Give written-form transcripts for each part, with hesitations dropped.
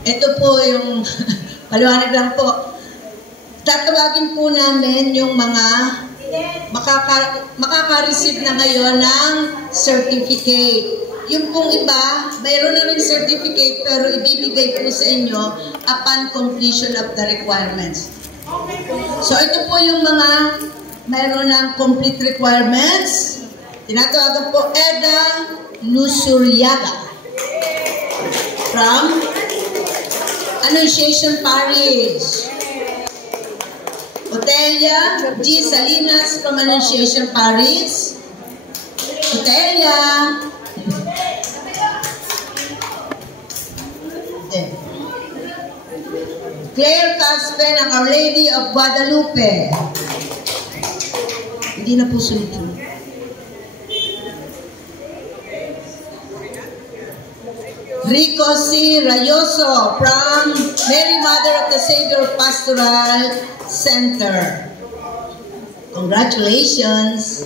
Ito po yung paliwanag lang po. Tatawagin po namin yung mga makaka-receive na ngayon ng certificate. Yung pong iba, mayroon na rin certificate pero ibibigay po sa inyo upon completion of the requirements. So ito po yung mga mayroon ng complete requirements. Tinatawagan po Eda Lusuryaga from Annunciation Parish. Otelia G. Salinas from Annunciation Parish. Otelia. Claire Caspe ng Our Lady of Guadalupe. Hindi na po sulit. Rico C. Rayoso from Mary Mother of the Savior Pastoral Center. Congratulations.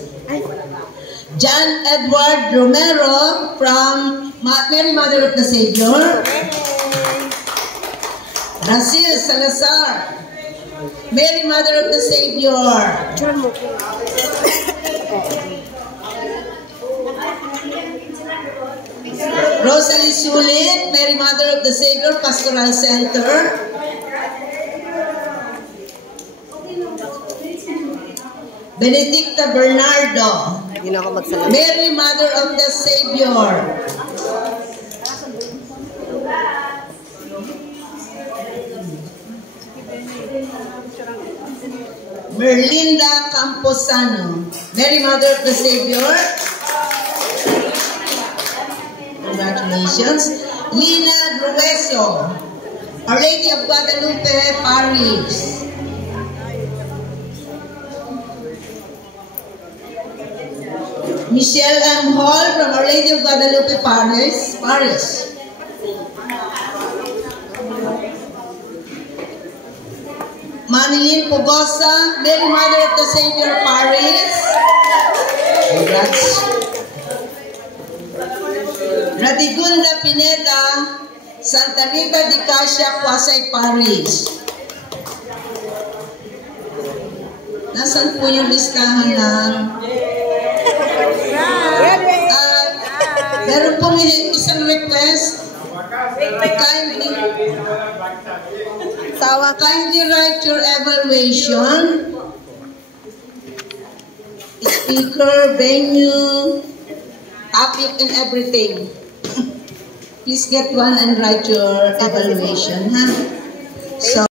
John Edward Romero from Mary Mother of the Savior. Rasil Salazar, Mary Mother of the Savior. Rosalie Sulit, Mary Mother of the Savior, Pastoral Center. Benedicta Bernardo, Mary Mother of the Savior. Merlinda Camposano, Mary Mother of the Savior. Congratulations. Lina Grueso, Our Lady of Guadalupe Parish. Michelle M. Hall from Our Lady of Guadalupe Parish. Manilin Pugosa, Mary Mother of the Savior Parish. Congrats. Radigunda Pineda, Santa Rita de Casia, Quasay Parish. Nasaan po yung listahan ng... meron pong isang request. Kindly write your evaluation, speaker, venue, topic, and everything. Please get one and write your evaluation, huh? So